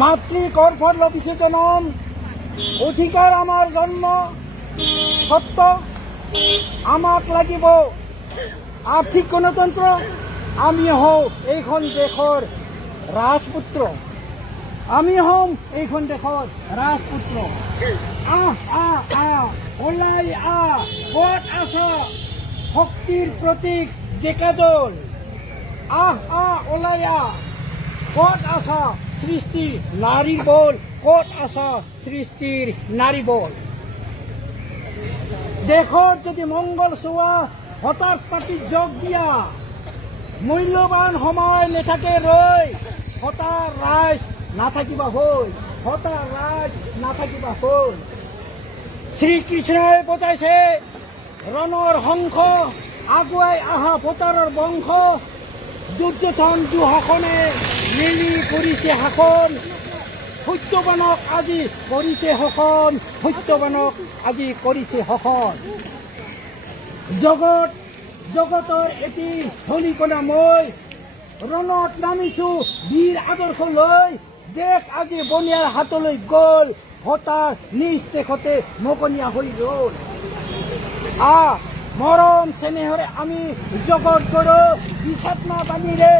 মাতৃগৰ্ভৰ লভিছে জনম, অধিকাৰ আমাৰ জন্ম সত্য, আমাক লাগিব আৰ্থিক গণতন্ত্ৰ, আমি হওঁ এইখন দেশৰ ৰাজপুত্ৰ, আমি হ'ম এইখন দেশৰ ৰাজপুত্ৰ। আহ আহ আহ ওলাই আহ, ক'ত আছ শক্তিৰ প্ৰতীক ডেকা দল, আহ আহ ওলাই আহ, ক'ত আছ সৃষ্টিৰ নাৰীৰ বল, ক'ত আছ সৃষ্টিৰ নাৰী বল। দেশৰ যদি মংগল চোৱা হতাশ পাতি যোগ দিয়া, মূল্যৱান সময় নেথাকে ৰৈ, হতাৰ ৰাইজ নাথাকিবা হৈ, হতাৰ ৰাইজ নাথাকিবা হৈ। শ্ৰীকৃষ্ণই বজাইছে ৰণৰ শংখ, আগুৱাই আহা ভোটাৰৰ বংশ, দুৰ্যোধন দুঃশাসনে মিলি কৰিছে শাসন, সত্যবানক আজি কৰিছে শোষণ, সত্যবানক আজি কৰিছে শোষণ। জগতৰ এটি ধনিকণা মই, ৰণত নামিছো বীৰ আদৰ্শ লৈ, দেশ আজি বনিয়াৰ হাতলৈ গ'ল, হতাৰ নিজ দেশতে মগনীয়া হৈ ৰ'ল। মৰম চেনেহৰে আমি জগত গঢ়ো, বিচাত্মা বাণীৰে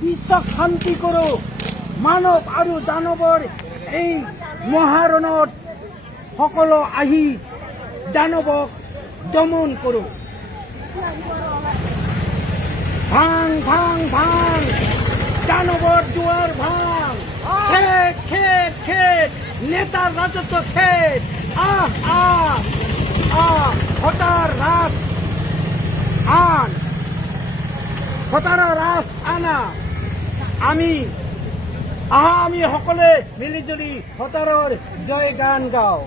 বিশ্বক শান্তি কৰোঁ, মানৱ আৰু দানৱৰ এই মহাৰণত সকলো আহি দানৱক দমন কৰোঁ। ভাং ভাং ভাং দানৱৰ দুৱাৰ ভাং, খেদ খেদ খেদ নেতাৰ ৰাজত্ব খেদ, আহ আহ আহ হতাৰ ৰাজ আন, হতাৰৰ ৰাজ আনা। আমি সকলোৱে মিলি জুলি হতাৰৰ জয় গান গাওঁ।